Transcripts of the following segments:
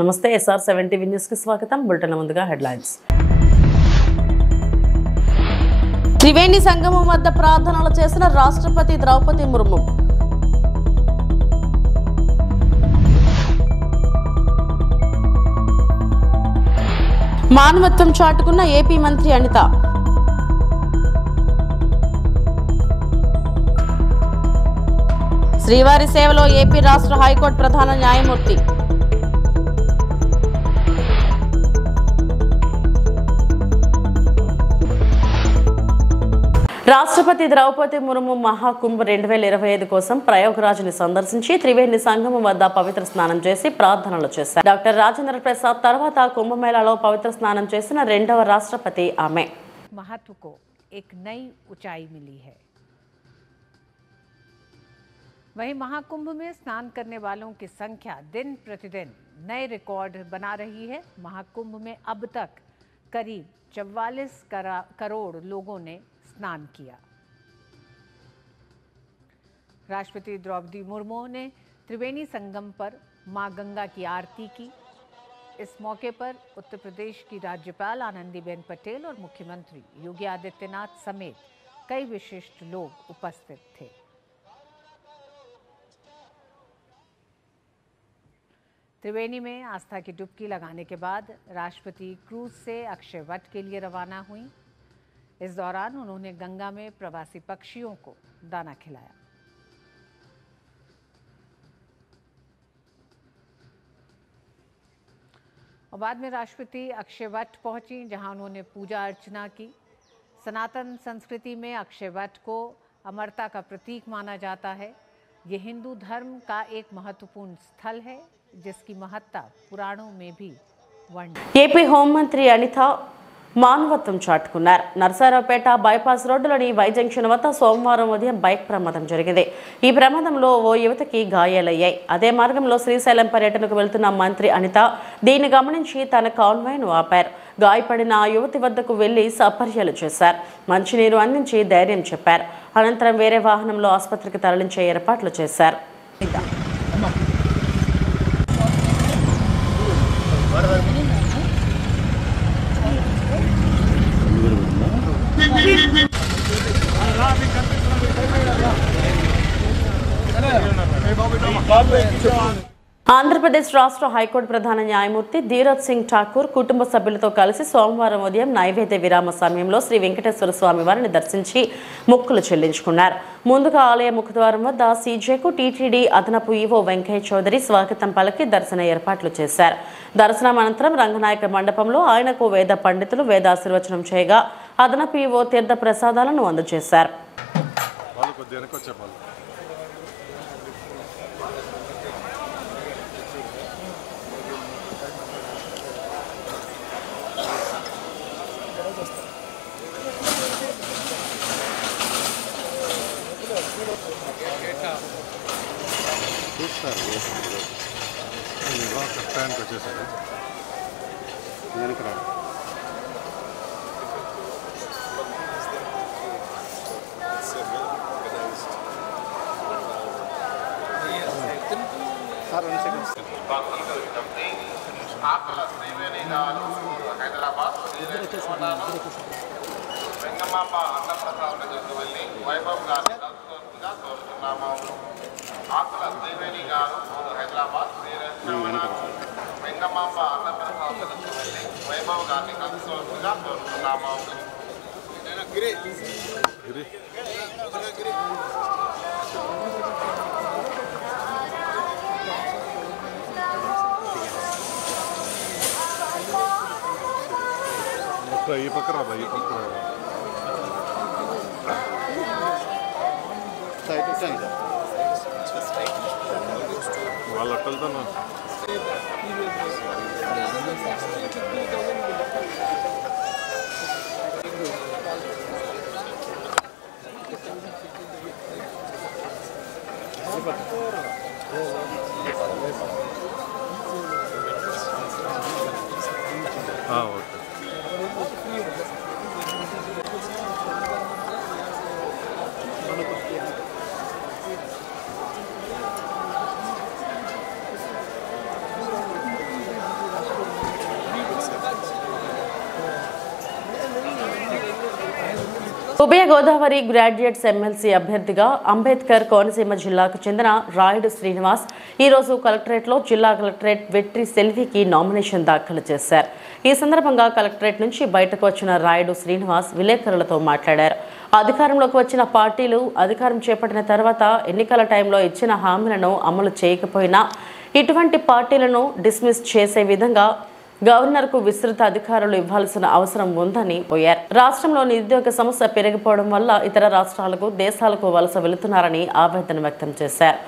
నమస్తే SR7 TV news కి స్వాగతం. బులెటిన్ ముందుగా హెడ్లైన్స్. త్రివేణి సంగమం వద్ద ప్రార్థనలు చేసిన రాష్ట్రపతి ద్రౌపది ముర్ము. మానవత్వం చాటుకున్న ఏపీ మంత్రి అనిత. శ్రీవారి సేవలో ఏపీ రాష్ట్ర హైకోర్టు ప్రధాన న్యాయమూర్తి. రాష్ట్రపతి ద్రౌపది ముర్ము మహాకుంభ్ 2025 కోసం ప్రయాగ్రాజ్ని సందర్శించి త్రివేణి సంగమం వద్ద పవిత్ర స్నానం చేసి ప్రార్థనలు చేశారు. డాక్టర్ రాజేంద్ర ప్రసాద్ తర్వాత కుంభమేళాలో పవిత్ర స్నానం చేసిన రెండవ రాష్ట్రపతి ఆమె. महत्व को एक नई ऊंचाई मिली है। वहीं महाकुंभ में स्नान करने वालों की संख्या दिन प्रतिदिन नए रिकॉर्ड बना रही है। महाकुंभ में अब तक करीब 44 करोड़ लोगों ने स्नान किया। राष्ट्रपति द्रौपदी मुर्मू ने त्रिवेणी संगम पर मां गंगा की आरती की। इस मौके पर उत्तर प्रदेश की राज्यपाल आनंदीबेन पटेल और मुख्यमंत्री योगी आदित्यनाथ समेत कई विशिष्ट लोग उपस्थित थे। त्रिवेणी में आस्था की डुबकी लगाने के बाद राष्ट्रपति क्रूज से अक्षय वट के लिए रवाना हुई। इस दौरान उन्होंने गंगा में प्रवासी पक्षियों को दाना खिलाया। और बाद में राष्ट्रपति अक्षय वट पहुंची, जहां उन्होंने पूजा अर्चना की। सनातन संस्कृति में अक्षय वट को अमरता का प्रतीक माना जाता है। ये हिंदू धर्म का एक महत्वपूर्ण स्थल है, जिसकी महत्ता पुराणों में भी वर्णित। ఏపీ హోంమంత్రి అనిత మానవత్వం చాటుకున్నారు. నర్సారావుపేట బైపాస్ రోడ్డులోని వై జంక్షన్ వద్ద సోమవారం ఉదయం బైక్ ప్రమాదం జరిగింది. ఈ ప్రమాదంలో ఓ యువతికి గాయాలయ్యాయి. అదే మార్గంలో శ్రీశైలం పర్యటనకు వెళ్తున్న మంత్రి అనిత దీన్ని గమనించి తన కాన్వాయ్ను ఆపారు. గాయపడిన ఆ యువతి వద్దకు వెళ్లి సపర్యలు చేశారు. మంచినీరు అందించి ధైర్యం చెప్పారు. అనంతరం వేరే వాహనంలో ఆసుపత్రికి తరలించే ఏర్పాట్లు చేశారు. ఆంధ్రప్రదేశ్ రాష్ట్ర హైకోర్టు ప్రధాన న్యాయమూర్తి ధీరజ్ సింగ్ ఠాకూర్ కుటుంబ సభ్యులతో కలిసి సోమవారం ఉదయం నైవేద్య విరామ సమయంలో శ్రీ వెంకటేశ్వర స్వామి వారిని దర్శించి మొక్కులు చెల్లించుకున్నారు. ముందుగా ఆలయ ముఖద్వారం వద్ద సీజేకు టీటీడీ అదనపు ఈవో వెంకయ్య చౌదరి స్వాగతం పలికి దర్శన ఏర్పాట్లు చేశారు. దర్శనం అనంతరం రంగనాయక మండపంలో ఆయనకు వేద పండితులు వేదాశీర్వచనం చేయగా అదనపు ఈవో తీర్థ ప్రసాదాలను అందజేశారు. ఈ పక్క రాబా ఈ పక్క వాళ్ళ అక్కలతో ఓకే. ఉభయ గోదావరి గ్రాడ్యుయేట్స్ ఎమ్మెల్సీ అభ్యర్థిగా అంబేద్కర్ కోనసీమ జిల్లాకు చెందిన రాయుడు శ్రీనివాస్ ఈరోజు కలెక్టరేట్లో జిల్లా కలెక్టరేట్ వెట్రి సెల్వికి నామినేషన్ దాఖలు చేశారు. ఈ సందర్భంగా కలెక్టరేట్ నుంచి బయటకు వచ్చిన రాయుడు శ్రీనివాస్ విలేకరులతో మాట్లాడారు. అధికారంలోకి వచ్చిన పార్టీలు అధికారం చేపట్టిన తర్వాత ఎన్నికల టైంలో ఇచ్చిన హామీలను అమలు చేయకపోయినా ఇటువంటి పార్టీలను డిస్మిస్ చేసే విధంగా గవర్నర్కు విస్తృత అధికారులు ఇవ్వాల్సిన అవసరం ఉందని పోయారు. రాష్ట్రంలో నిరుద్యోగ సమస్య పెరిగిపోవడం వల్ల ఇతర రాష్ట్రాలకు దేశాలకు వలస వెళుతున్నారని ఆవేదన వ్యక్తం చేశారు.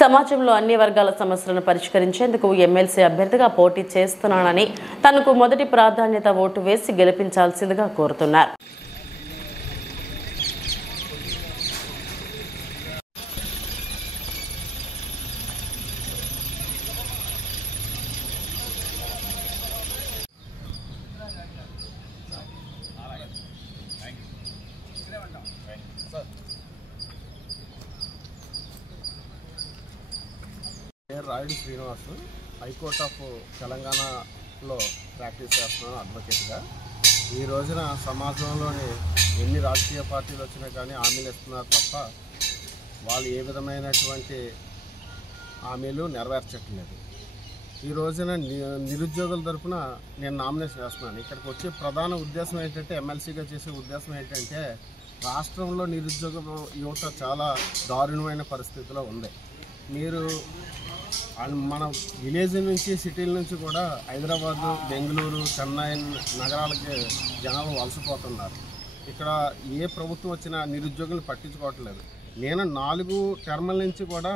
సమాజంలో అన్ని వర్గాల సమస్యలను పరిష్కరించేందుకు ఎమ్మెల్సీ అభ్యర్థిగా పోటీ చేస్తున్నానని తనకు మొదటి ప్రాధాన్యత ఓటు వేసి గెలిపించాల్సిందిగా కోరుతున్నారు. రాయుడు శ్రీనివాస్ హైకోర్ట్ ఆఫ్ తెలంగాణలో ప్రాక్టీస్ చేస్తున్నాను అడ్వకేట్గా. ఈ రోజున సమాజంలోని ఎన్ని రాజకీయ పార్టీలు వచ్చినా కానీ హామీలు ఇస్తున్నారు తప్ప వాళ్ళు ఏ విధమైనటువంటి హామీలు నెరవేర్చట్లేదు. ఈ రోజున నిరుద్యోగుల తరఫున నేను నామినేషన్ చేస్తున్నాను. ఇక్కడికి వచ్చే ప్రధాన ఉద్దేశం ఏంటంటే, ఎమ్మెల్సీగా చేసే ఉద్దేశం ఏంటంటే, రాష్ట్రంలో నిరుద్యోగ యువత చాలా దారుణమైన పరిస్థితిలో ఉంది. మీరు మన విలేజ్ నుంచి సిటీల నుంచి కూడా హైదరాబాదు, బెంగళూరు, చెన్నై నగరాలకి జనాలు వలసపోతున్నారు. ఇక్కడ ఏ ప్రభుత్వం వచ్చినా నిరుద్యోగులు పట్టించుకోవట్లేదు. నేను 4 టర్ముల నుంచి కూడా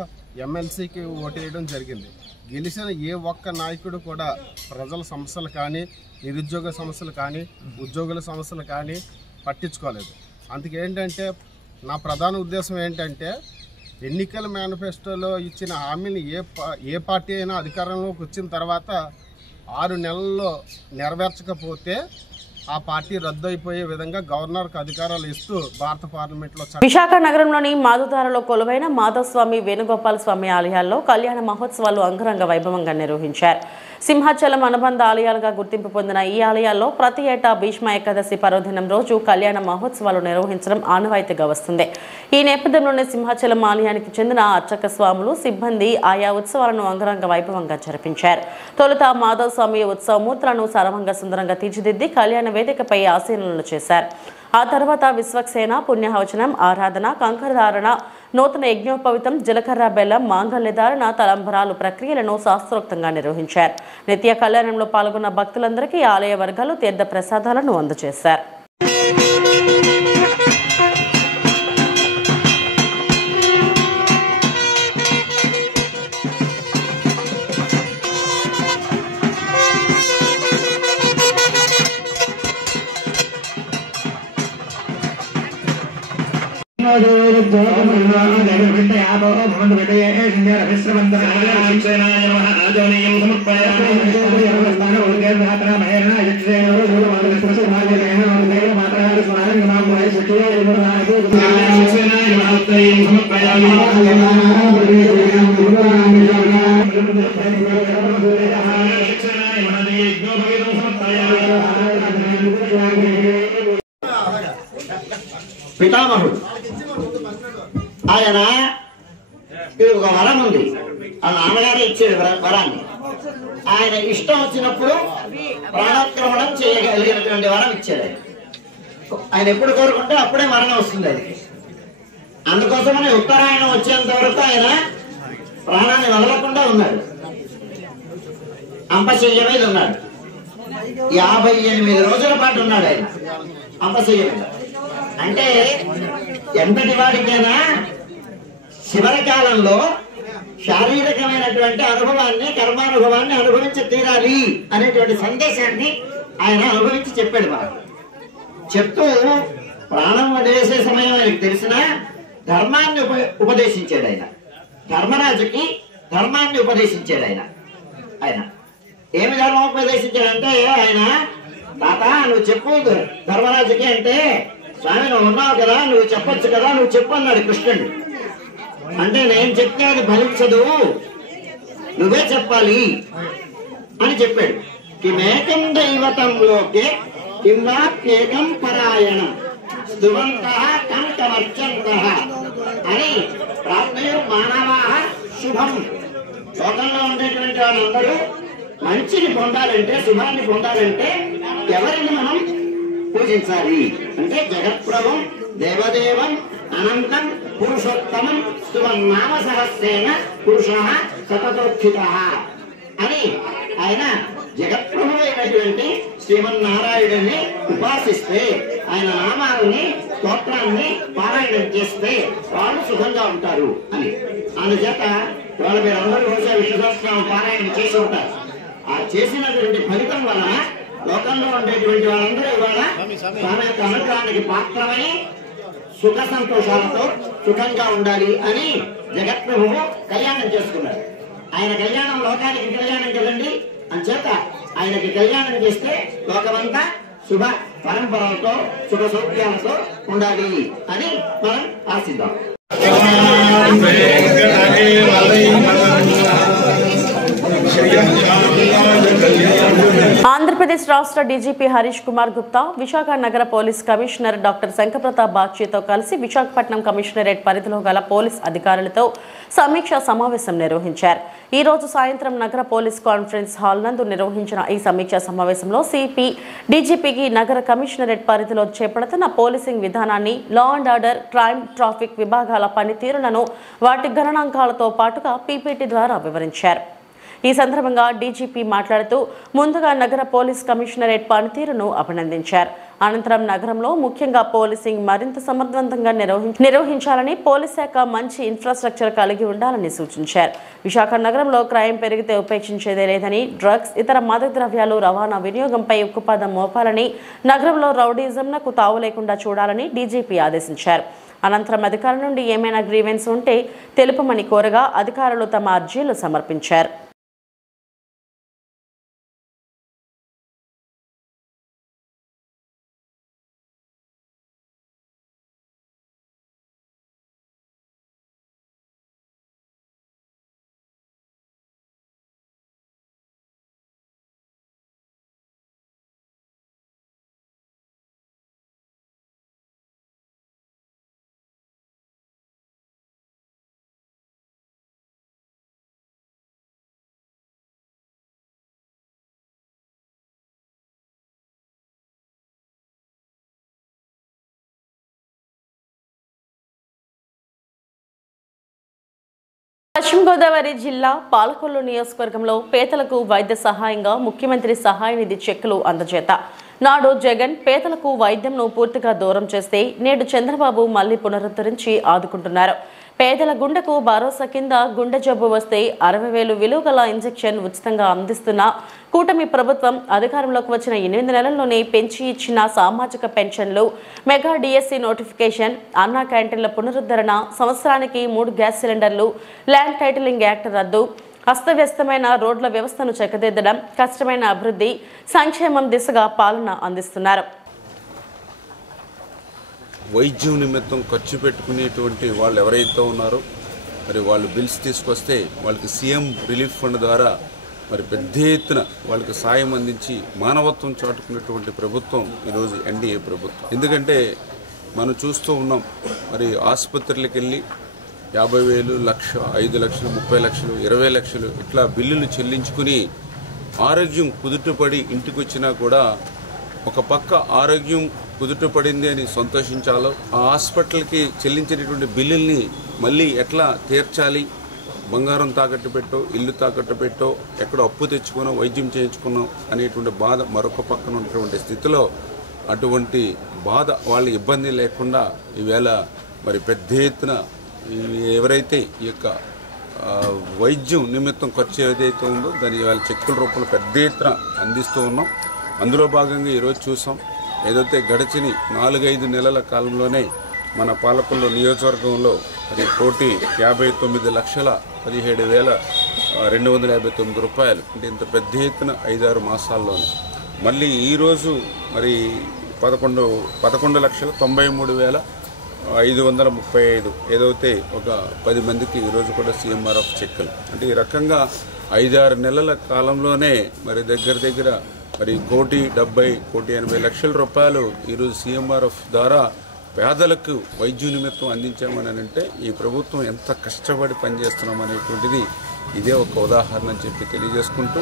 ఎమ్మెల్సీకి ఓటేయడం జరిగింది. గెలిచిన ఏ ఒక్క నాయకుడు కూడా ప్రజల సమస్యలు కానీ, నిరుద్యోగ సమస్యలు కానీ, ఉద్యోగుల సమస్యలు కానీ పట్టించుకోలేదు. అందుకేంటంటే నా ప్రధాన ఉద్దేశం ఏంటంటే, ఎన్నికల మేనిఫెస్టోలో ఇచ్చిన హామీని ఏ పార్టీ అయినా అధికారంలోకి వచ్చిన తర్వాత 6 నెలల్లో నెరవేర్చకపోతే ఆ పార్టీ రద్దు అయిపోయే విధంగా గవర్నర్కు అధికారాలు ఇస్తూ భారత పార్లమెంట్లో విశాఖ నగరంలోని మాధుధారలో కొలువైన మాధవస్వామి, వేణుగోపాల స్వామి ఆలయాల్లో కళ్యాణ మహోత్సవాలు అంగరంగ వైభవంగా నిర్వహించారు. సింహాచలం అనుబంధ ఆలయాలుగా గుర్తింపు పొందిన ఈ ఆలయాల్లో ప్రతి ఏటా భీష్మ ఏకాదశి పర్వదినం రోజు కళ్యాణ మహోత్సవాలు నిర్వహించడం ఆనవాయితీగా వస్తుంది. ఈ నేపథ్యంలోనే సింహాచలం ఆలయానికి చెందిన అర్చక స్వాములు, సిబ్బంది ఆయా ఉత్సవాలను అంగరంగ వైభవంగా జరిపించారు. తొలుత మాధవస్వామి ఉత్సవమూర్తులను సర్వంగ సుందరంగా తీర్చిదిద్ది కళ్యాణ వేదికపై ఆసీనులను చేశారు. ఆ తర్వాత విశ్వక్సేన, పుణ్యహవచనం, ఆరాధన, కంకరధారణ, నూతన యజ్ఞోపవితం, జీలకర్ర బెల్లం, మాంగళ్యధారణ, తలంబరాలు ప్రక్రియలను శాస్త్రోక్తంగా నిర్వహించారు. నిత్య కళ్యాణంలో పాల్గొన్న భక్తులందరికీ ఆలయ వర్గాలు తీర్థ ప్రసాదాలను అందజేశారు. పితామహుడు ఆయన ఒక వరం ఉంది, ఆ నాన్నగారే ఇచ్చాడు వరాన్ని. ఆయన ఇష్టం వచ్చినప్పుడు ప్రాణాక్రమణం చేయగలిగినటువంటి వరం ఇచ్చాడు. ఆయన ఎప్పుడు కోరుకుంటే అప్పుడే మరణం వస్తుంది. అది అందుకోసమని ఉత్తరాయణం వచ్చేంత వరకు ఆయన ప్రాణాన్ని వదలకుండా ఉన్నాడు. అంపశయ్య మీద ఉన్నాడు. 58 రోజుల పాటు ఉన్నాడు ఆయన అంపశయ్య మీద. అంటే ఎంతటి వాడికైనా చివరి కాలంలో శారీరకమైనటువంటి అనుభవాన్ని, కర్మానుభవాన్ని అనుభవించి తీరాలి అనేటువంటి సందేశాన్ని ఆయన అనుభవించి చెప్పాడు. మనకు చెప్తూ ప్రాణం వదిలేసే సమయం ఆయనకు తెలిసిన ధర్మాన్ని ఉపదేశించాడు. ఆయన ధర్మరాజుకి ధర్మాన్ని ఉపదేశించాడు. ఆయన ఏమి ధర్మం ఉపదేశించాడంటే, ఆయన తాత నువ్వు చెప్పు ధర్మరాజుకి అంటే, స్వామి నువ్వు ఉన్నావు కదా, నువ్వు చెప్పొచ్చు కదా, నువ్వు చెప్పు అన్నాడు కృష్ణుడు. అంటే నేను చెప్తే అది ఫలించదు, నువ్వే చెప్పాలి అని చెప్పాడు. కిమేకం దైవతంలోకే కింవాప్యేకం పరాయణం. స్తువంతః కంకమర్చంతః అని ప్రాజ్ఞయో మానవాః శుభం. లోకంలో ఉండేటువంటి వాళ్ళందరూ మంచిని పొందాలంటే, శుభాన్ని పొందాలంటే ఎవరిని మనం పూజించాలి అంటే జగత్ప్రభం దేవదేవం అనంతం పురుషోత్తమం స్తువన్నామ సహస్రేణ పురుషః సతతోత్థితః అని ఆయన జగత్ప్రభు అయినటువంటి శ్రీమన్నారాయణుడిని ఉపాసిస్తే, ఆయన నామాలని స్తోత్రాన్ని పారాయణం చేస్తే వాళ్ళు సుఖంగా ఉంటారు అని. అందుచేత వాళ్ళు మీరందరూ రోజు విష్ణు సహస్రనామ పారాయణం చేసి ఉంటారు. ఆ చేసినటువంటి ఫలితం వలన లోకంలో ఉండేటువంటి వాళ్ళందరూ ఇవాళ తన యొక్క అనుగ్రహానికి పాత్రమై సుఖ సంతోషాలతో సుఖంగా ఉండాలి అని జగత్ప్రభువు కళ్యాణం చేసుకున్నారు. ఆయన కళ్యాణం లోకానికి కళ్యాణం కదండి. అంచేత ఆయనకి కళ్యాణం చేస్తే లోకమంతా శుభ పరంపరలతో సుఖ సౌఖ్యాలతో ఉండాలి అని మనం ఆశిద్దాం. ఆంధ్రప్రదేశ్ రాష్ట్ర డీజీపీ హరీష్ కుమార్ గుప్తా విశాఖ నగర పోలీస్ కమిషనర్ డాక్టర్ శంకరప్రతాప్ బాగ్చితో కలిసి విశాఖపట్నం కమిషనరేట్ పరిధిలో గల పోలీస్ అధికారులతో సమీక్షా సమావేశం నిర్వహించారు. ఈ రోజు సాయంత్రం నగర పోలీస్ కాన్ఫరెన్స్ హాల్ నందు నిర్వహించిన ఈ సమీక్షా సమావేశంలో సిపి డీజీపీకి నగర కమిషనరేట్ పరిధిలో చేపడుతున్న పోలీసింగ్ విధానాన్ని, law and order, crime, traffic విభాగాల పనితీరులను వాటి గణనాంకాలతో పాటుగా పీపీటీ ద్వారా వివరించారు. ఈ సందర్భంగా డీజీపీ మాట్లాడుతూ ముందుగా నగర పోలీస్ కమిషనరేట్ పనితీరును అభినందించారు. అనంతరం నగరంలో ముఖ్యంగా పోలీసింగ్ మరింత సమర్థవంతంగా నిర్వహించాలని, పోలీస్ శాఖ మంచి ఇన్ఫ్రాస్ట్రక్చర్ కలిగి ఉండాలని సూచించారు. విశాఖ నగరంలో క్రైమ్ పెరిగితే ఉపేక్షించేదే లేదని, డ్రగ్స్, ఇతర మాదక ద్రవ్యాలు రవాణా వినియోగంపై ఉక్కుపాదం మోపాలని, నగరంలో రౌడీజంకు తావు లేకుండా చూడాలని డీజీపీ ఆదేశించారు. అనంతరం అధికారుల నుండి ఏమైనా గ్రీవెన్స్ ఉంటే తెలుపమని కోరగా అధికారులు తమ అర్జీలు సమర్పించారు. పశ్చిమ గోదావరి జిల్లా పాలకొల్లు నియోజకవర్గంలో పేదలకు వైద్య సహాయంగా ముఖ్యమంత్రి సహాయ నిధి చెక్కులు అందజేత. నాడు జగన్ పేదలకు వైద్యంను పూర్తిగా దూరం చేస్తే నేడు చంద్రబాబు మళ్లీ పునరుద్ధరించి ఆదుకుంటున్నారు. పేదల గుండెకు భరోసా కింద గుండె జబ్బు వస్తే 60,000 విలువ గల ఇంజెక్షన్ ఉచితంగా అందిస్తున్న కూటమి ప్రభుత్వం అధికారంలోకి వచ్చిన 8 నెలల్లోనే పెంచి ఇచ్చిన సామాజిక పెన్షన్లు, మెగా డిఎస్సి నోటిఫికేషన్, అన్నా క్యాంటీన్ల పునరుద్ధరణ, సంవత్సరానికి 3 గ్యాస్ సిలిండర్లు, ల్యాండ్ టైటిలింగ్ యాక్ట్ రద్దు, అస్తవ్యస్తమైన రోడ్ల వ్యవస్థను చక్కదిద్దడం, కష్టమైన అభివృద్ధి, సంక్షేమం దిశగా పాలన అందిస్తున్నారు. వైద్యం నిమిత్తం ఖర్చు పెట్టుకునేటువంటి వాళ్ళు ఎవరైతే ఉన్నారో మరి వాళ్ళు బిల్స్ తీసుకొస్తే వాళ్ళకి సీఎం రిలీఫ్ ఫండ్ ద్వారా మరి పెద్ద ఎత్తున వాళ్ళకి సాయం అందించి మానవత్వం చాటుకున్నటువంటి ప్రభుత్వం ఈరోజు ఎన్డీఏ ప్రభుత్వం. ఎందుకంటే మనం చూస్తూ ఉన్నాం మరి ఆసుపత్రులకు వెళ్ళి 50,000, 1,00,000, 5 లక్షలు, 30 లక్షలు, 20 లక్షలు ఇట్లా బిల్లులు చెల్లించుకుని ఆరోగ్యం కుదుటపడి ఇంటికి వచ్చినా కూడా ఒక పక్క ఆరోగ్యం కుదుటపడింది అని సంతోషించాలో, ఆ హాస్పిటల్కి చెల్లించినటువంటి బిల్లుల్ని మళ్ళీ ఎట్లా తీర్చాలి, బంగారం తాకట్టు పెట్టో, ఇల్లు తాకట్టు పెట్టో, ఎక్కడో అప్పు తెచ్చుకునో వైద్యం చేయించుకున్నాం అనేటువంటి బాధ మరొక పక్కన ఉన్నటువంటి స్థితిలో అటువంటి బాధ వాళ్ళ ఇబ్బంది లేకుండా ఈవేళ మరి పెద్ద ఎత్తున ఎవరైతే ఈ యొక్క వైద్యం నిమిత్తం ఖర్చు ఏదైతే ఉందో దాని వాళ్ళ చెక్కుల రూపంలో పెద్ద ఎత్తున అందిస్తూ ఉన్నాం. అందులో భాగంగా ఈరోజు చూసాం ఏదైతే గడిచిన 4-5 నెలల కాలంలోనే మన పాలకొల్లు నియోజకవర్గంలో అది 1,59,17,259 రూపాయలు అంటే ఇంత పెద్ద ఎత్తున 5-6 మాసాల్లోనే. మళ్ళీ ఈరోజు మరి 11,93,535 ఏదైతే ఒక 10 మందికి ఈరోజు కూడా సీఎంఆర్ఎఫ్ చెక్కులు అంటే ఈ రకంగా 5-6 నెలల కాలంలోనే మరి దగ్గర మరి 1,70,00,000, 1,80,00,000 రూపాయలు ఈరోజు సీఎంఆర్ఎఫ్ ద్వారా పేదలకు వైద్య నిమిత్తం అందించామని అంటే ఈ ప్రభుత్వం ఎంత కష్టపడి పనిచేస్తున్నాం అనేటువంటిది ఇదే ఒక ఉదాహరణ అని చెప్పి తెలియజేసుకుంటూ,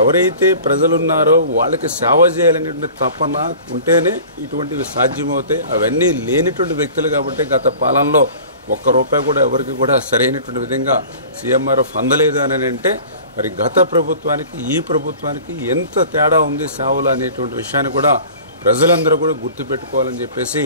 ఎవరైతే ప్రజలున్నారో వాళ్ళకి సేవ చేయాలనేటువంటి తపన ఉంటేనే ఇటువంటివి సాధ్యమవుతాయి. అవన్నీ లేనిటువంటి వ్యక్తులు కాబట్టి గత పాలనలో ₹1 కూడా ఎవరికి కూడా సరైనటువంటి విధంగా సీఎంఆర్ఎఫ్ అందలేదు అని అంటే మరి గత ప్రభుత్వానికి ఈ ప్రభుత్వానికి ఎంత తేడా ఉంది సేవలు అనేటువంటి విషయాన్ని కూడా ప్రజలందరూ కూడా గుర్తుపెట్టుకోవాలని చెప్పేసి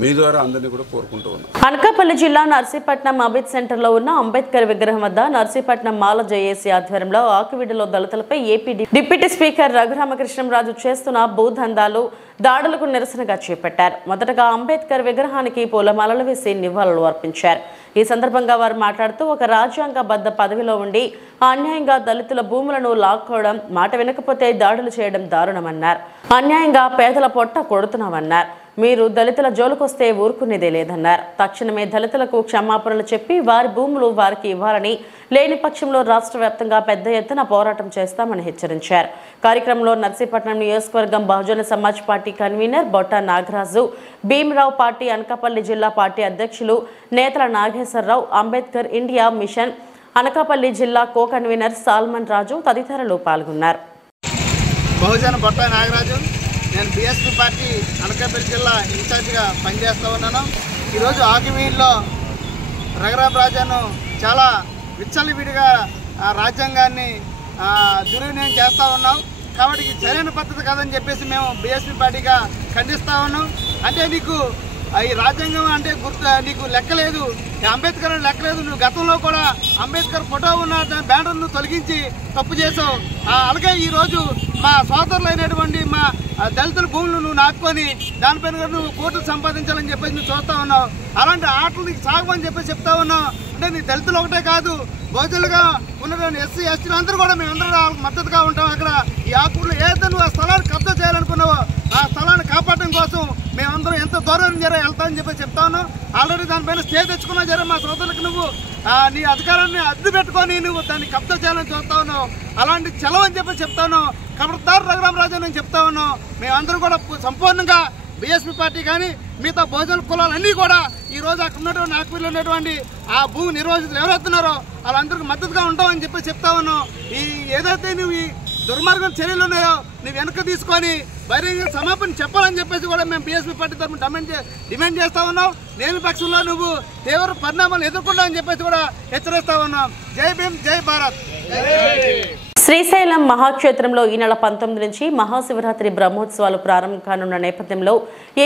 మీ ద్వారా అందరినీ కూడా కోరుకుంటూ ఉన్నాం. అనకాపల్లి జిల్లా నర్సీపట్నం అబిద్ సెంటర్లో ఉన్న అంబేద్కర్ విగ్రహం వద్ద నర్సీపట్నం మాల జేఏసీ ఆధ్వర్యంలో ఆకువీడులో దళితులపై ఏపీ డిప్యూటీ స్పీకర్ రఘురామకృష్ణంరాజు చేస్తున్న భూదందాలు దాడులకు నిరసనగా చేపట్టారు. మొదటగా అంబేద్కర్ విగ్రహానికి పూలమాలలు వేసి నివాళులు అర్పించారు. ఈ సందర్భంగా వారు మాట్లాడుతూ, ఒక రాజ్యాంగబద్ధ పదవిలో ఉండి అన్యాయంగా దళితుల భూములను లాక్కోవడం, మాట వినకపోతే దాడులు చేయడం దారుణమన్నారు. అన్యాయంగా పేదల పొట్ట కొడుతున్నామన్నారు. మీరు దళితుల జోలుకొస్తే ఊరుకునేదే లేదన్నారు. తక్షణమే దళితులకు క్షమాపణలు చెప్పి వారి భూములు వారికి ఇవ్వాలని, లేని పక్షంలో రాష్ట్ర వ్యాప్తంగా పెద్ద ఎత్తున పోరాటం చేస్తామని హెచ్చరించారు. కార్యక్రమంలో నర్సీపట్నం నియోజకవర్గం Bahujan Samaj party convener Botta Nagaraju, Bhimarao party Anakapalli జిల్లా పార్టీ అధ్యక్షులు నేతల నాగేశ్వరరావు, అంబేద్కర్ ఇండియా మిషన్ అనకాపల్లి జిల్లా కో కన్వీనర్ సాల్మన్ రాజు తదితరులు పాల్గొన్నారు. బహుజన బొట్ట నాగరాజు, నేను బీఎస్పీ పార్టీ అనకాపల్లి జిల్లా ఇన్ఛార్జిగా పనిచేస్తూ ఉన్నాను. ఈరోజు ఆకివీడ్లో రఘురామరాజును చాలా విచ్చలవిడిగా రాజ్యాంగాన్ని దుర్వినియోగం చేస్తూ ఉన్నాం. కాబట్టి ఇది సరైన పద్ధతి కాదని చెప్పేసి మేము బీఎస్పీ పార్టీగా ఖండిస్తూ ఉన్నాం. అంటే నీకు ఈ రాజ్యాంగం అంటే నీకు లెక్కలేదు, అంబేద్కర్ లెక్కలేదు. నువ్వు గతంలో కూడా అంబేద్కర్ ఫోటో ఉన్న బ్యానర్ను తొలగించి తప్పు చేసావు. అలాగే ఈరోజు మా సోదరులైనటువంటి మా దళితుల భూములు నువ్వు నాటుకొని దానిపైన నువ్వు కోర్టులు సంపాదించాలని చెప్పేసి నువ్వు చూస్తూ ఉన్నావు. అలాంటి ఆటలు నీకు సాగమని చెప్పేసి చెప్తా ఉన్నావు. అంటే నీ దళితులు ఒకటే కాదు, బహుజనులుగా ఉన్నటువంటి ఎస్సీ ఎస్టీలు అందరూ కూడా మేమందరూ వాళ్ళకి మద్దతుగా ఉంటాం. అక్కడ ఈ ఆకులు ఏదైతే నువ్వు ఆ స్థలాన్ని కబ్జా చేయాలనుకున్నావో ఆ స్థలాన్ని కాపాడడం కోసం మేమందరం ఎంత దూరం వెళ్తామని చెప్పి చెప్తా ఉన్నాం. ఆల్రెడీ దానిపైన స్టే తెచ్చుకున్నా జరే మా సోదరులకు నువ్వు నీ అధికారాన్ని అడ్డు పెట్టుకొని నువ్వు దాన్ని కబ్జా చేయాలని చూస్తా ఉన్నావు. అలాంటి చలవని చెప్పి చెప్తా ఉన్నావు. ఖబర్దార్ రఘురామరాజు అని చెప్తా ఉన్నాం. మేమందరం కూడా సంపూర్ణంగా బీఎస్పీ పార్టీ కానీ మిగతా బహుజన కులాలన్నీ కూడా ఈరోజు అక్కడ ఉన్నటువంటి ఆకువీళ్ళు ఉన్నటువంటి ఆ భూమి నిర్వాసితులు ఎవరెత్తున్నారో వాళ్ళందరికీ మద్దతుగా ఉంటామని చెప్పి చెప్తా ఉన్నాం. ఈ ఏదైతే నువ్వు ఈ దుర్మార్గం చర్యలు ఉన్నాయో నువ్వు వెనక్కి తీసుకొని బహిరంగ క్షమాపణ చెప్పాలని చెప్పేసి కూడా మేము బీఎస్పీ పార్టీ తరఫున డిమాండ్ చేస్తా ఉన్నాం. లేని పక్షంలో నువ్వు తీవ్ర పరిణామాలు ఎదుర్కొంటావని చెప్పేసి కూడా హెచ్చరిస్తా ఉన్నాం. జై భీమ్, జై భారత్. శ్రీశైలం మహాక్షేత్రంలో ఈ నెల 19 నుంచి మహాశివరాత్రి బ్రహ్మోత్సవాలు ప్రారంభం కానున్న నేపథ్యంలో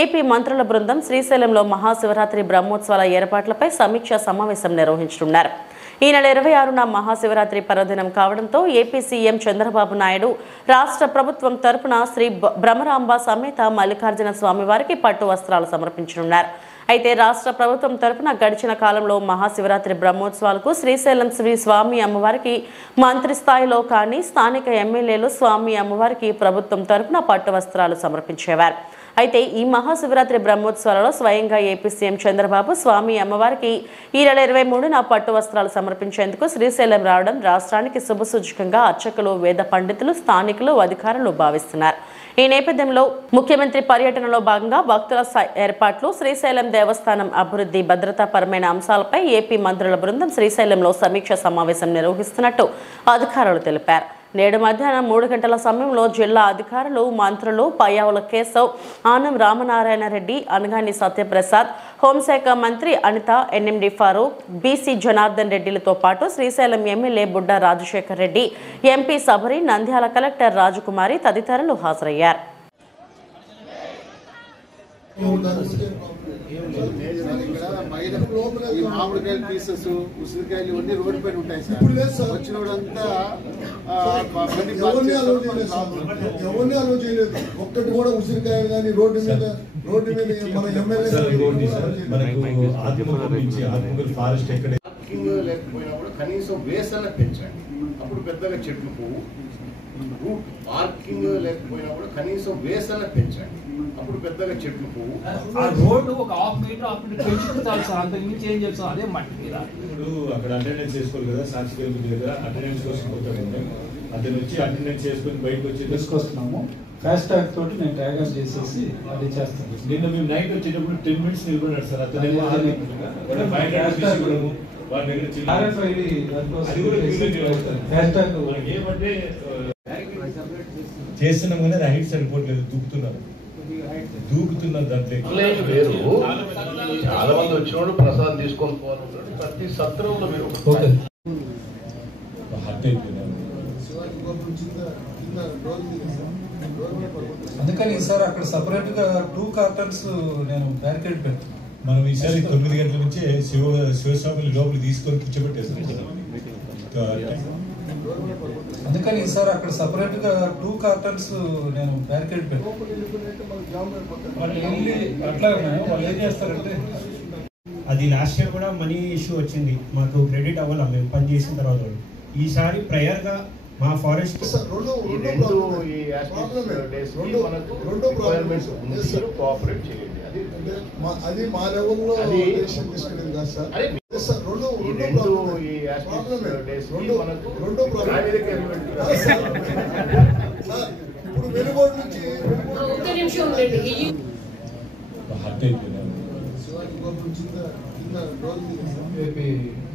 ఏపీ మంత్రుల బృందం శ్రీశైలంలో మహాశివరాత్రి బ్రహ్మోత్సవాల ఏర్పాట్లపై సమీక్షా సమావేశం నిర్వహించనున్నారు. ఈ నెల 26న మహాశివరాత్రి పర్వదినం కావడంతో ఏపీ సీఎం చంద్రబాబు నాయుడు రాష్ట్ర ప్రభుత్వం తరపున శ్రీ భ్రమరాంబ సమేత మల్లికార్జున స్వామివారికి పట్టు వస్త్రాలు సమర్పించనున్నారు. అయితే రాష్ట్ర ప్రభుత్వం తరపున గడిచిన కాలంలో మహాశివరాత్రి బ్రహ్మోత్సవాలకు శ్రీశైలం శ్రీ స్వామి అమ్మవారికి మంత్రి స్థాయిలో కానీ స్థానిక ఎమ్మెల్యేలు స్వామి అమ్మవారికి ప్రభుత్వం తరపున పట్టు వస్త్రాలు సమర్పించేవారు. అయితే ఈ మహాశివరాత్రి బ్రహ్మోత్సవాలలో స్వయంగా ఏపీ సీఎం చంద్రబాబు స్వామి అమ్మవారికి ఈ నెల 23న పట్టు వస్త్రాలు సమర్పించేందుకు శ్రీశైలం రావడం రాష్ట్రానికి శుభసూచకంగా అర్చకులు, వేద పండితులు, స్థానికులు, అధికారులు భావిస్తున్నారు. ఈ నేపథ్యంలో ముఖ్యమంత్రి పర్యటనలో భాగంగా భక్తుల ఏర్పాట్లు, శ్రీశైలం దేవస్థానం అభివృద్ధి, భద్రతాపరమైన అంశాలపై ఏపీ మంత్రుల బృందం శ్రీశైలంలో సమీక్ష సమావేశం నిర్వహిస్తున్నట్టు అధికారులు తెలిపారు. నేడు మధ్యాహ్నం 3 గంటల సమయంలో జిల్లా అధికారులు, మంత్రులు పయ్యావుల కేశవ్, ఆనం రామనారాయణ రెడ్డి, అనగాని సత్యప్రసాద్, హోంశాఖ మంత్రి అనిత, ఎన్ఎండి ఫారూక్, బీసీ జనార్దన్ రెడ్డిలతో పాటు శ్రీశైలం ఎమ్మెల్యే బుడ్డ రాజశేఖర్ రెడ్డి, ఎంపీ సబరి, నంద్యాల కలెక్టర్ రాజకుమారి తదితరులు హాజరయ్యారు. ఈ మామిడికాయలు పీసెస్, ఉసిరికాయలు ఇవన్నీ రోడ్డు పైన ఉంటాయి సార్. వచ్చినోడంతా ఎవరిని అలో చేయలేదు. ఒక్కటి కూడా ఉసిరికాయలు కానీ రోడ్డు మీద మన ఎమ్మెల్యే లేకపోయినా కూడా కనీసం వేసన పెంచండి. అప్పుడు పెద్దగా చెట్లు పోవు. రూట్ పార్కింగ్ లేకపోయినా కూడా కనీసం వేసన పెంచండి, అప్పుడు పెద్దగా చెట్లు పోవు. ఆ రోడ్డు ఒక హాఫ్ మీటర్ పెంచుకుంటారు సార్, అంతకు మించి ఏం చేస్తాం, అదే మట్టి మీద. ఇప్పుడు అక్కడ అటెండెన్స్ చేసుకోవాలి కదా, సాక్షి కేంద్రం దగ్గర అటెండెన్స్ కోసం పోతాడు, అతను వచ్చి అటెండెన్స్ చేసుకుని బయటకు వచ్చి తీసుకొస్తున్నాము. ఫాస్ట్ ట్యాగ్ తోటి నేను ట్యాగర్ చేసేసి అది చేస్తాను. నిన్న మేము నైట్ వచ్చేటప్పుడు 10 minutes నిలబడినాడు సార్, అతను ఏమంటే చేస్తున్నాం కానీ అది హైట్ సరిపోవట్లేదు, దూకుతున్నారు దాంట్లో. వేరు చాలా మంది వచ్చినప్పుడు ప్రసాదం తీసుకొని పోవాలి, ప్రతి సత్రంలో మీరు హట్ అయిపోయినారు. అందుకని ఈసారి అక్కడ సపరేట్ గా 2 cartons నేను బ్యారికేడ్ పెడతాను. మనం ఈసారి 9 గంటల నుంచే శివస్వామిని లోపలికి తీసుకొని కూర్చోబెట్టేస్తాం. అందుకని ఈసారి అక్కడ సపరేట్ గా 2 cartons నేను బ్యారికేడ్ పెడతాను. వాళ్ళు అట్లా వాళ్ళు ఏం చేస్తారంటే, అది లాస్ట్ ఇయర్ కూడా మనీ ఇష్యూ వచ్చింది, మాకు క్రెడిట్ అవ్వాలి మేము పని చేసిన తర్వాత. ఈసారి ప్రయర్గా మా ఫారెస్ట్ అది మా లెవెల్లో తీసుకెళ్ళింది కాదు సార్. ఇప్పుడు వెలుగోడు నుంచి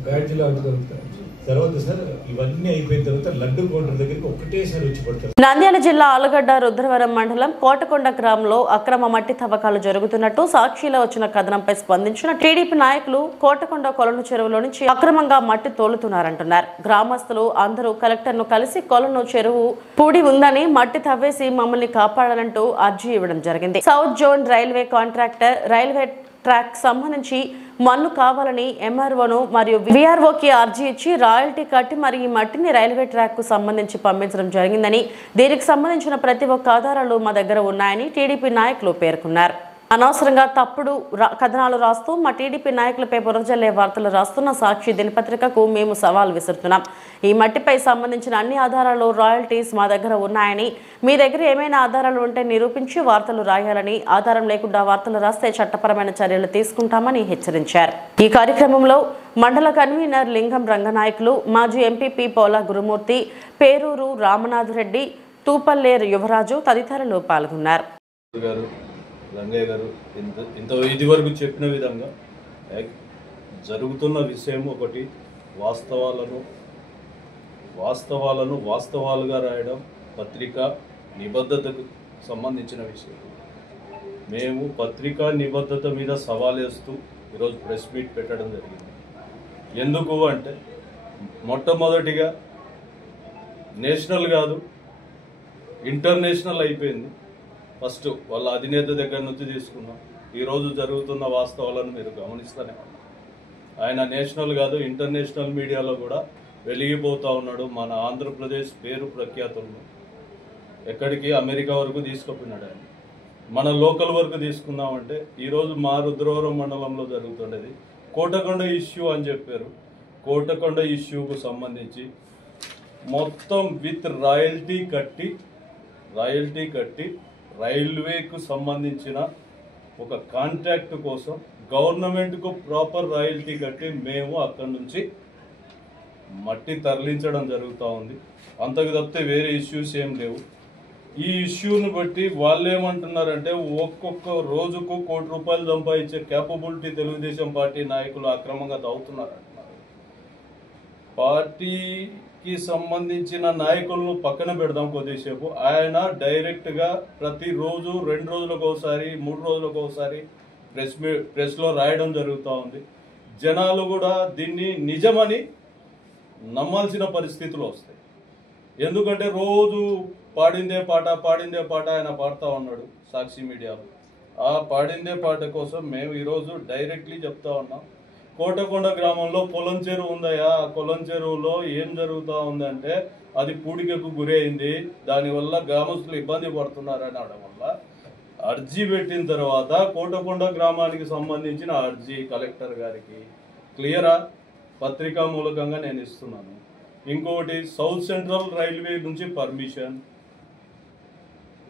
బ్యాడ్జీలు అడ్డుదొరుకుతాయి. తర్వాత సార్ ఇవన్నీ అయిపోయిన తర్వాత లడ్డు కౌంటర్ దగ్గరికి ఒక్కటేసారి వచ్చి పడతారు. నంద్యాల జిల్లా ఆలగడ్డ రుద్రవరం మండలం కోటకొండ గ్రామంలో అక్రమ మట్టి తవ్వకాలు జరుగుతున్నట్టు సాక్షిలో వచ్చిన కథనంపై స్పందించిన టీడీపీ నాయకులు కోటకొండ కొలను చెరువులో నుంచి అక్రమంగా మట్టి తోలుతున్నారంటున్నారు. గ్రామస్తులు అందరూ కలెక్టర్ను కలిసి కొలను చెరువు పూడి ఉందని మట్టి తవ్వేసి మమ్మల్ని కాపాడాలంటూ అర్జీ ఇవ్వడం జరిగింది. South zone railway contractor railway track సంబంధించి మన్ను కావాలని ఎంఆర్ఓను మరియు విఆర్ఓకి అర్జీ ఇచ్చి రాయల్టీ కట్టి మరి ఈ మట్టిని రైల్వే ట్రాక్ కు సంబంధించి పంపించడం జరిగిందని, దీనికి సంబంధించిన ప్రతి ఒక్క ఆధారాలు మా దగ్గర ఉన్నాయని టీడీపీ నాయకులు పేర్కొన్నారు. అనవసరంగా తప్పుడు కథనాలు రాస్తూ మా టీడీపీ నాయకులపై బురజల్లే వార్తలు రాస్తున్న సాక్షి దినపత్రికకు మేము సవాల్ విసురుతున్నాం. ఈ మట్టిపై సంబంధించిన అన్ని ఆధారాలు రాయల్టీస్ మా దగ్గర ఉన్నాయని, మీ దగ్గర ఏమైనా ఆధారాలు ఉంటే నిరూపించి వార్తలు రాయాలని, ఆధారం లేకుండా వార్తలు రాస్తే చట్టపరమైన చర్యలు తీసుకుంటామని హెచ్చరించారు. ఈ కార్యక్రమంలో మండల కన్వీనర్ లింగం రంగనాయకులు, మాజీ ఎంపీపీ పోలా గురుమూర్తి, పేరూరు రామనాథ్ రెడ్డి, తూపల్లేరు యువరాజు తదితరులు పాల్గొన్నారు. రంగయ్య గారు ఇంత ఇది వరకు చెప్పిన విధంగా జరుగుతున్న విషయం ఒకటి, వాస్తవాలుగా రాయడం పత్రికా నిబద్ధతకు సంబంధించిన విషయం. మేము పత్రికా నిబద్ధత మీద సవాలేస్తూ ఈరోజు ప్రెస్ మీట్ పెట్టడం జరిగింది. ఎందుకు అంటే మొట్టమొదటిగా నేషనల్ కాదు ఇంటర్నేషనల్ అయిపోయింది. ఫస్ట్ వాళ్ళ అధినేత దగ్గర నుంచి తీసుకున్నాం. ఈరోజు జరుగుతున్న వాస్తవాలను మీరు గమనిస్తూనే ఉన్నారు. ఆయన నేషనల్ కాదు ఇంటర్నేషనల్ మీడియాలో కూడా వెలిగిపోతూ ఉన్నాడు. మన ఆంధ్రప్రదేశ్ పేరు ప్రఖ్యాతులను ఎక్కడికి అమెరికా వరకు తీసుకుపోయినాడు ఆయన. మన లోకల్ వరకు తీసుకున్నామంటే ఈరోజు మా రుద్రవరం మండలంలో జరుగుతుండేది కోటకొండ ఇష్యూ అని చెప్పారు. కోటకొండ ఇష్యూకు సంబంధించి మొత్తం విత్ రాయల్టీ కట్టి రైల్వేకు సంబంధించిన ఒక కాంట్రాక్ట్ కోసం గవర్నమెంట్కు ప్రాపర్ రాయల్టీ కట్టి మేము అక్కడి నుంచి మట్టి తరలించడం జరుగుతూ ఉంది. అంతకు తప్పితే వేరే ఇష్యూస్ ఏం లేవు. ఈ ఇష్యూను బట్టి వాళ్ళు ఏమంటున్నారంటే ఒక్కొక్క రోజుకు ₹1 కోటి సంపాదించే క్యాపబిలిటీ తెలుగుదేశం పార్టీ నాయకులు అక్రమంగా తవ్వుతున్నారు అంటున్నారు. పార్టీకి సంబంధించిన నాయకులను పక్కన పెడదాం కొద్దిసేపు. ఆయన డైరెక్ట్గా ప్రతిరోజు 2 రోజులకు ఒకసారి 3 రోజులకు ఒకసారి ప్రెస్లో రాయడం జరుగుతూ ఉంది. జనాలు కూడా దీన్ని నిజమని నమ్మాల్సిన పరిస్థితులు వస్తాయి. ఎందుకంటే రోజు పాడిందే పాట ఆయన పాడుతూ ఉన్నాడు సాక్షి మీడియాలో. ఆ పాడిందే పాట కోసం మేము ఈరోజు డైరెక్ట్లీ చెప్తా ఉన్నాం. కోటకొండ గ్రామంలో కొలం చెరువు ఉందయా, ఆ కొలం చెరువులో ఏం జరుగుతూ ఉందంటే అది పూడికకు గురి అయింది, దానివల్ల గ్రామస్తులు ఇబ్బంది పడుతున్నారని అనడం వల్ల అర్జీ పెట్టిన తర్వాత కోటకొండ గ్రామానికి సంబంధించిన అర్జీ కలెక్టర్ గారికి క్లియరా పత్రికా మూలకంగా నేను ఇస్తున్నాను. ఇంకొకటి సౌత్ సెంట్రల్ రైల్వే నుంచి పర్మిషన్.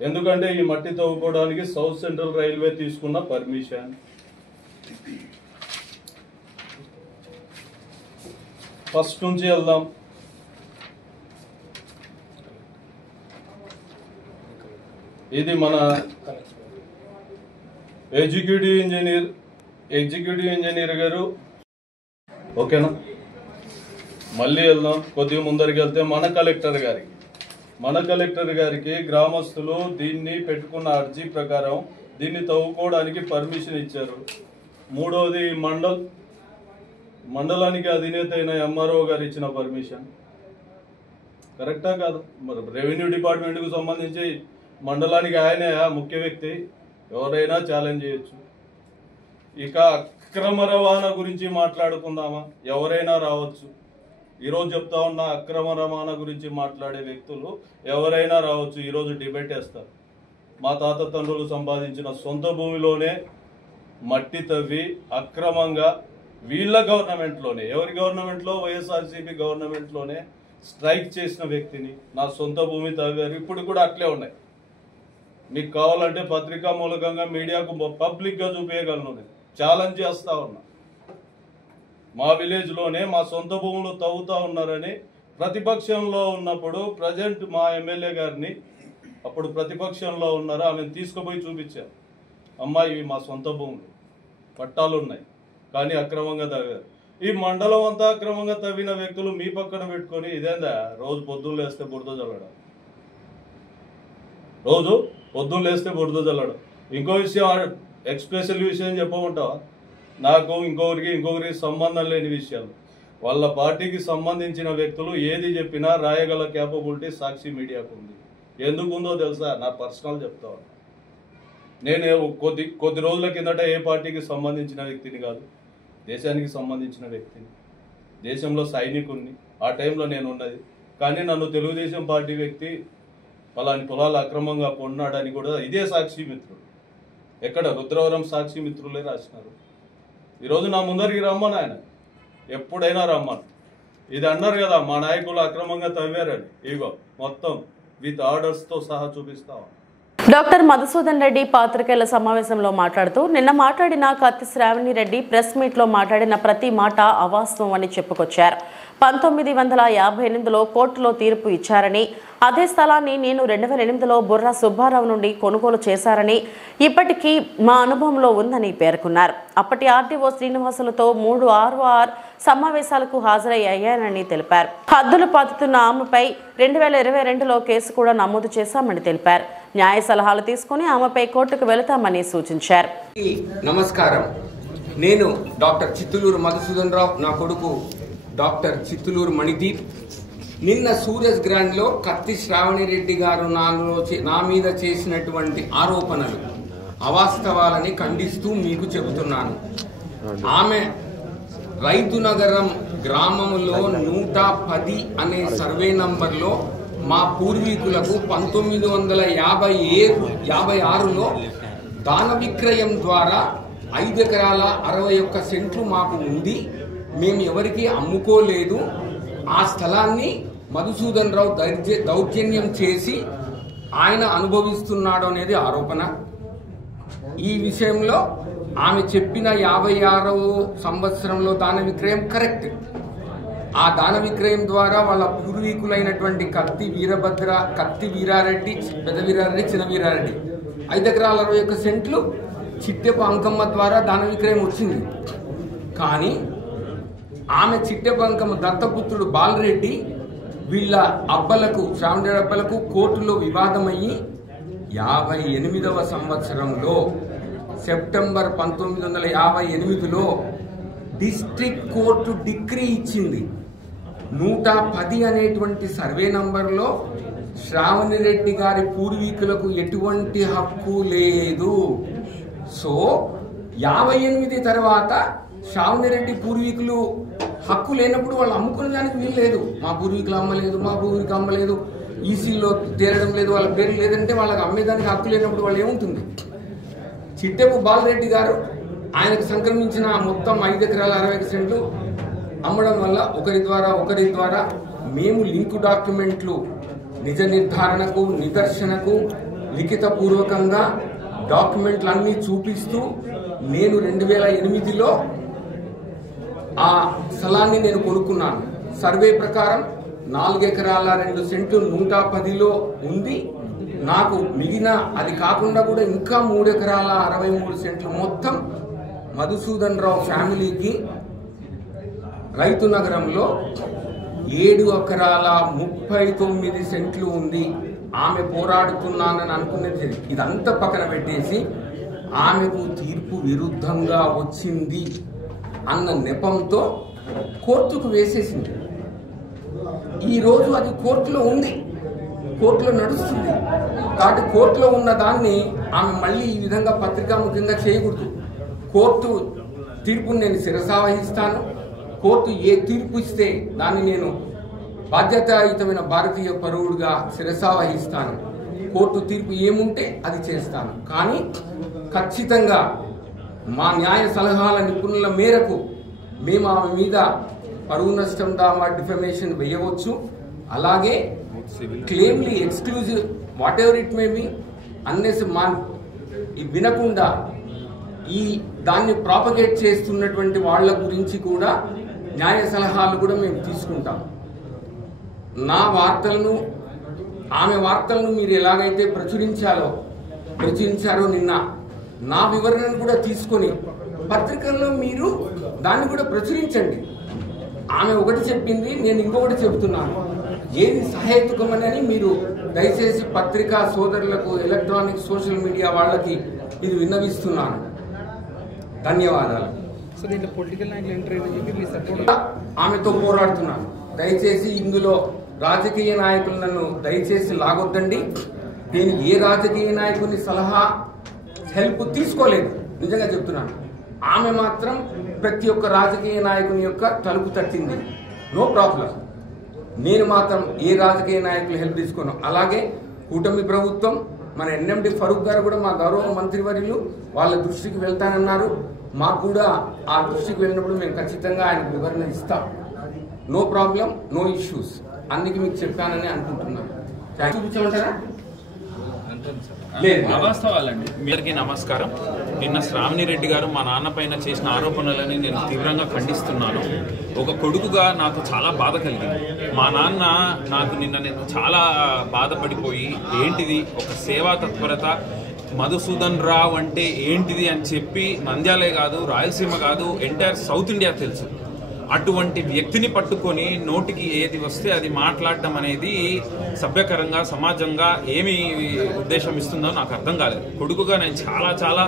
ఎందుకంటే ఈ మట్టి తవ్వుకోవడానికి సౌత్ సెంట్రల్ రైల్వే తీసుకున్న పర్మిషన్. ఫస్ట్ నుంచి వెళ్దాం. ఇది మన ఎగ్జిక్యూటివ్ ఇంజనీర్ గారు. ఓకేనా? మళ్ళీ వెళ్దాం. కొద్దిగా ముందరికి వెళ్తే మన కలెక్టర్ గారికి గ్రామస్తులు దీన్ని పెట్టుకున్న అర్జీ ప్రకారం దీన్ని తవ్వుకోవడానికి పర్మిషన్ ఇచ్చారు. మూడవది మండలానికి అధినేత అయిన ఎంఆర్ఓ గారు ఇచ్చిన పర్మిషన్. కరెక్టా కాదు? మరి రెవెన్యూ డిపార్ట్మెంట్కు సంబంధించి మండలానికి ఆయనే ముఖ్య వ్యక్తి, ఎవరైనా ఛాలెంజ్ చేయొచ్చు. ఇక అక్రమ రవాణా గురించి మాట్లాడుకుందామా? ఎవరైనా రావచ్చు. ఈరోజు చెప్తా ఉన్న అక్రమ రవాణా గురించి మాట్లాడే వ్యక్తులు ఎవరైనా రావచ్చు. ఈరోజు డిబేట్ వేస్తారు. మా తాత తండ్రులు సంపాదించిన సొంత భూమిలోనే మట్టి తవ్వి అక్రమంగా వీళ్ళ గవర్నమెంట్లోనే, ఎవరి గవర్నమెంట్లో? వైఎస్ఆర్సీపీ గవర్నమెంట్లోనే స్ట్రైక్ చేసిన వ్యక్తిని నా సొంత భూమి తవ్వారు. ఇప్పుడు కూడా అట్లే ఉన్నాయి. మీకు కావాలంటే పత్రికా మూలకంగా మీడియాకు పబ్లిక్గా చూపించగలను. నేను ఛాలెంజ్ చేస్తా ఉన్నా. మా విలేజ్లోనే మా సొంత భూములు తవ్వుతా ఉన్నారని ప్రతిపక్షంలో ఉన్నప్పుడు ప్రజెంట్ మా ఎమ్మెల్యే గారిని, అప్పుడు ప్రతిపక్షంలో ఉన్నారు, ఆమెను తీసుకుపోయి చూపించారు. అమ్మా, ఇవి మా సొంత భూములు, పట్టాలు ఉన్నాయి, కానీ అక్రమంగా తవ్వారు. ఈ మండలం అంతా అక్రమంగా తవ్విన వ్యక్తులు మీ పక్కన పెట్టుకొని ఇదేందా రోజు పొద్దున్న లేస్తే బురద చల్లడం, రోజు పొద్దున్న లేస్తే బురద చల్లడం. ఇంకో విషయం, ఎక్స్పెషల్ విషయం చెప్పమంటావా? నాకు ఇంకొకరికి సంబంధం లేని విషయాలు, వాళ్ళ పార్టీకి సంబంధించిన వ్యక్తులు ఏది చెప్పినా రాయగల క్యాపబిలిటీ సాక్షి మీడియాకు ఉంది. ఎందుకు ఉందో తెలుసా? నా పర్సనల్ చెప్తా ఉన్నా. నేను కొద్ది రోజుల కిందట ఏ పార్టీకి సంబంధించిన వ్యక్తిని కాదు, దేశానికి సంబంధించిన వ్యక్తిని, దేశంలో సైనికుడిని. ఆ టైంలో నేను ఉన్నది. కానీ నన్ను తెలుగుదేశం పార్టీ వ్యక్తి పలాని పొలాలు అక్రమంగా కొన్నాడని కూడా ఇదే సాక్షి మిత్రుడు, ఎక్కడ రుద్రవరం సాక్షి మిత్రులే రాసినారు. ఈరోజు నా ముందరికి రమ్మని, ఆయన ఎప్పుడైనా రమ్మను. ఇది అన్నారు కదా మా నాయకులు అక్రమంగా తవ్వారని, ఇగో మొత్తం విత్ ఆర్డర్స్తో సహా చూపిస్తావా. డాక్టర్ మధుసూదన్ రెడ్డి పాత్రికేయుల సమావేశంలో మాట్లాడుతూ, నిన్న మాట్లాడిన కత్తి శ్రావణి రెడ్డి ప్రెస్ మీట్లో మాట్లాడిన ప్రతి మాట అవాస్తవం అని చెప్పుకొచ్చారు. 1958లో కోర్టులో తీర్పు ఇచ్చారని, అదే స్థలాన్ని నేను 2008లో బుర్రా సుబ్బారావు నుండి కొనుగోలు చేశారని ఇప్పటికీ మా అనుభవంలో ఉందని పేర్కొన్నారు. అప్పటి ఆర్డీఓ శ్రీనివాసులతో 3 ROR సమావేశాలకు హాజరయ్యానని తెలిపారు. హద్దులు పాతుతున్న ఆమెపై 2022లో కేసు కూడా నమోదు చేశామని తెలిపారు. న్యాయ సలహాలు తీసుకుని ఆమెపై కోర్టుకు వెళతామని సూచించారు. నమస్కారం, నేను డాక్టర్ చిత్తులూరు మధుసూదన్ రావు, నా కొడుకు డాక్టర్ చిత్తులూరు మణిదీప్. నిన్న సూరజ్ గ్రాండ్ లో కత్తి శ్రావణి రెడ్డి గారు నా మీద చేసినటువంటి ఆరోపణలు అవాస్తవాలని ఖండిస్తూ మీకు చెబుతున్నాను. ఆమె రైతు నగరం గ్రామంలో 110 అనే సర్వే నంబర్లో మా పూర్వీకులకు 1956లో దాన విక్రయం ద్వారా 5 ఎకరాల 61 సెంట్లు మాకు ఉంది. మేము ఎవరికి అమ్ముకోలేదు. ఆ స్థలాన్ని మధుసూదన్ రావు దౌర్జన్యం చేసి ఆయన అనుభవిస్తున్నాడు అనేది ఆరోపణ. ఈ విషయంలో ఆమె చెప్పిన 56వ సంవత్సరంలో దాన విక్రయం కరెక్ట్. ఆ దాన విక్రయం ద్వారా వాళ్ళ పూర్వీకులైనటువంటి కత్తి వీరారెడ్డి, పెద్ద వీరారెడ్డి, చిన్న వీరారెడ్డి 5 ఎకరాల 61 సెంట్లు చిట్టెపు అంకమ్మ ద్వారా దాన విక్రయం వచ్చింది. కానీ ఆమె చిట్టెపు అంకమ్మ దత్తపుత్రుడు బాలరెడ్డి వీళ్ళ అబ్బలకు, శ్రావణి అబ్బలకు కోర్టులో వివాదమయ్యి 58వ సంవత్సరంలో సెప్టెంబర్ 1958లో డిస్ట్రిక్ట్ కోర్టు డిక్రీ ఇచ్చింది. 110 అనేటువంటి సర్వే నంబర్లో శ్రావణి రెడ్డి గారి పూర్వీకులకు ఎటువంటి హక్కు లేదు. సో 58 తర్వాత శ్రావణి రెడ్డి పూర్వీకులు హక్కు లేనప్పుడు వాళ్ళు అమ్ముకునే దానికి వీలు లేదు. మా పూర్వీకులు అమ్మలేదు, మా పూర్వీకులు అమ్మలేదు, ఈసీలో తేరడం లేదు, వాళ్ళ పేరు లేదంటే వాళ్ళకి అమ్మేదానికి హక్కు లేనప్పుడు వాళ్ళు ఏముంటుంది. చిట్టెపు బాలరెడ్డి గారు ఆయనకు సంక్రమించిన మొత్తం 5 ఎకరాల 61 సెంట్లు అమ్మడం వల్ల ఒకరి ద్వారా మేము లింక్ డాక్యుమెంట్లు నిజ నిర్ధారణకు నిదర్శనకు లిఖితపూర్వకంగా డాక్యుమెంట్లన్నీ చూపిస్తూ నేను 2008లో ఆ స్థలాన్ని నేను కొనుక్కున్నాను. సర్వే ప్రకారం 4 ఎకరాల 2 సెంట్లు 110లో ఉంది. నాకు మిగిలిన అది కాకుండా కూడా ఇంకా 3 ఎకరాల 63 సెంట్లు మొత్తం మధుసూదన్ రావు ఫ్యామిలీకి రైతు నగరంలో 7 ఎకరాల 39 సెంట్లు ఉంది. ఆమె పోరాడుతున్నానని అనుకునేది ఇదంతా పక్కన పెట్టేసి ఆమెకు తీర్పు విరుద్ధంగా వచ్చింది అన్న నెపంతో కోర్టుకు వేసేసింది. ఈరోజు అది కోర్టులో ఉంది, కోర్టులో నడుస్తుంది. కాబట్టి కోర్టులో ఉన్న దాన్ని ఆమె మళ్ళీ ఈ విధంగా పత్రికాముఖంగా చేయకూడదు. కోర్టు తీర్పును నేను శిరసావహిస్తాను. కోర్టు ఏ తీర్పు ఇస్తే దాన్ని నేను బాధ్యతాయుతమైన భారతీయ పౌరుడిగా శిరసావహిస్తాను. కోర్టు తీర్పు ఏముంటే అది చేస్తాను. కానీ ఖచ్చితంగా మా న్యాయ సలహాల నిపుణుల మేరకు మేము ఆమె మీద పరువు నష్టం దామా డిఫమేషన్ వేయవచ్చు. అలాగే క్లెయిమ్లీ exclusive whatever it may be unless వినకుండా ఈ దాన్ని ప్రాపగేట్ చేస్తున్నటువంటి వాళ్ళ గురించి కూడా న్యాయ సలహాలు కూడా మేము తీసుకుంటాం. నా వార్తలను ఆమె వార్తలను మీరు ఎలాగైతే ప్రచురించారో నిన్న నా వివరణను కూడా తీసుకొని పత్రికల్లో మీరు దాన్ని కూడా ప్రచురించండి. ఆమె ఒకటి చెప్పింది, నేను ఇంకొకటి చెబుతున్నాను. ఏది సహేతుకమని మీరు దయచేసి పత్రికా సోదరులకు, ఎలక్ట్రానిక్ సోషల్ మీడియా వాళ్ళకి ఇది విన్నవిస్తున్నాను. ధన్యవాదాలు. ఆమెతో పోరాడుతున్నాను. దయచేసి ఇందులో రాజకీయ నాయకులు నన్ను దయచేసి లాగొద్దండి. నేను ఏ రాజకీయ నాయకుని సలహా హెల్ప్ తీసుకోలేదు, నిజంగా చెప్తున్నాను. ఆమె మాత్రం ప్రతి ఒక్క రాజకీయ నాయకుని యొక్క తలుపు తట్టింది. No problem. నేను మాత్రం ఏ రాజకీయ నాయకులు హెల్ప్ తీసుకోను. అలాగే కూటమి ప్రభుత్వం, మన ఎన్ఎండి ఫరూక్ గారు కూడా మా గౌరవ మంత్రివర్యులు వాళ్ళ దృష్టికి వెళ్తానన్నారు. మాకు కూడా ఆ దృష్టికి వెళ్ళినప్పుడు మేము ఖచ్చితంగా ఆయనకు వివరణ ఇస్తాం. No problem, no issues. అందుకే మీకు చెప్పానని అనుకుంటున్నాను. చూపించమంటారా? వాస్తవాలండి. మీరికి నమస్కారం. నిన్న శ్రావణి రెడ్డి గారు మా నాన్న పైన చేసిన ఆరోపణలని నేను తీవ్రంగా ఖండిస్తున్నాను. ఒక కొడుకుగా నాకు చాలా బాధ కలిగింది. మా నాన్న నాకు నేను చాలా బాధపడిపోయి, ఏంటిది ఒక సేవా తత్పరత, మధుసూదన్ రావు అంటే ఏంటిది అని చెప్పి నంద్యాలే కాదు, రాయలసీమ కాదు, ఎంటైర్ సౌత్ ఇండియా తెలుసు. అటువంటి వ్యక్తిని పట్టుకొని నోటికి ఏది వస్తే అది మాట్లాడడం అనేది సభ్యకరంగా, సమాజంగా ఏమి ఉద్దేశం ఇస్తుందో నాకు అర్థం కాలేదు. కొడుకుగా నేను చాలా చాలా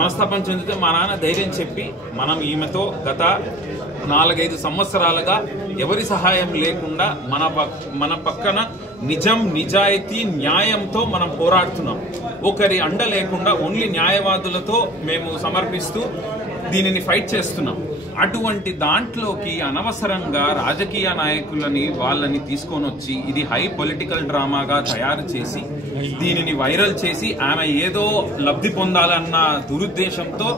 మనస్తాపం చెందితే మా నాన్న ధైర్యం చెప్పి, మనం ఈమెతో గత 4-5 సంవత్సరాలుగా ఎవరి సహాయం లేకుండా మన పక్కన నిజం, నిజాయితీ, న్యాయంతో మనం పోరాడుతున్నాం. ఒకరి అండ లేకుండా ఓన్లీ న్యాయవాదులతో మేము సమర్పిస్తూ దీనిని ఫైట్ చేస్తున్నాం. అటువంటి దాంట్లోకి అనవసరంగా రాజకీయ నాయకులని వాళ్ళని తీసుకొని వచ్చి ఇది హై పొలిటికల్ డ్రామాగా తయారు చేసి దీనిని వైరల్ చేసి ఆమె ఏదో లబ్ధి పొందాలన్న దురుద్దేశంతో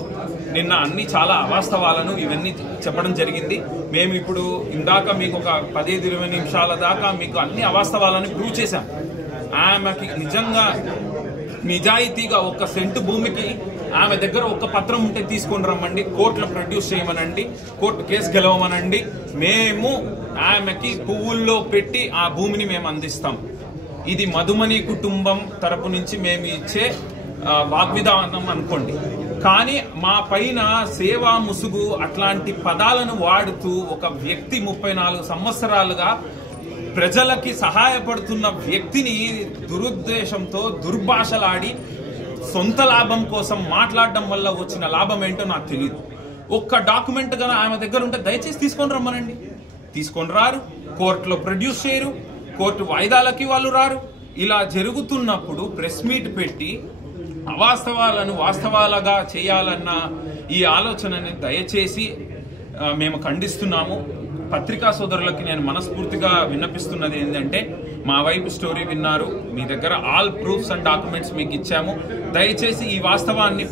నిన్న అన్ని చాలా అవాస్తవాలను ఇవన్నీ చెప్పడం జరిగింది. మేము ఇప్పుడు ఇందాక మీకు ఒక 15-20 నిమిషాల దాకా మీకు అన్ని అవాస్తవాలను ప్రూవ్ చేశాం. ఆమెకి నిజంగా నిజాయితీగా 1 సెంటు భూమికి ఆమె దగ్గర 1 పత్రం ఉంటే తీసుకొని రమ్మండి, కోర్టులో ప్రొడ్యూస్ చేయమనండి, కోర్టు కేసు గెలవమనండి. మేము ఆమెకి పువ్వుల్లో పెట్టి ఆ భూమిని మేము అందిస్తాం. ఇది మధుమణి కుటుంబం తరపు నుంచి మేము ఇచ్చే వాగ్విధానం అనుకోండి. కానీ మా పైన సేవా ముసుగు అట్లాంటి పదాలను వాడుతూ ఒక వ్యక్తి 34 సంవత్సరాలుగా ప్రజలకి సహాయపడుతున్న వ్యక్తిని దురుద్దేశంతో దుర్భాషలాడి సొంత లాభం కోసం మాట్లాడడం వల్ల వచ్చిన లాభం ఏంటో నాకు తెలియదు. 1 డాక్యుమెంట్ గా ఆమె దగ్గర ఉంటే దయచేసి తీసుకొని రమ్మనండి. తీసుకొని రారు, కోర్టులో ప్రొడ్యూస్ చేయరు, కోర్టు వాయిదాలకి వాళ్ళు రారు. ఇలా జరుగుతున్నప్పుడు ప్రెస్ మీట్ పెట్టి అవాస్తవాలను వాస్తవాలుగా చేయాలన్న ఈ ఆలోచనని దయచేసి మేము ఖండిస్తున్నాము. పత్రికా సోదరులకి నేను మనస్ఫూర్తిగా విన్నపిస్తున్నది ఏంటంటే, మా వైపు స్టోరీ విన్నారు, మీ దగ్గర ఆల్ ప్రూఫ్స్ అండ్ డాక్యుమెంట్స్ మీకు ఇచ్చాము. దయచేసి ఈ వాస్తవాన్ని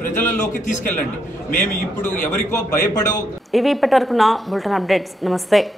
ప్రజలలోకి తీసుకెళ్ళండి. మేము ఇప్పుడు ఎవరికో భయపడో. ఇవి ఇప్పటి వరకు నా బులెటిన్ అప్డేట్స్. నమస్తే.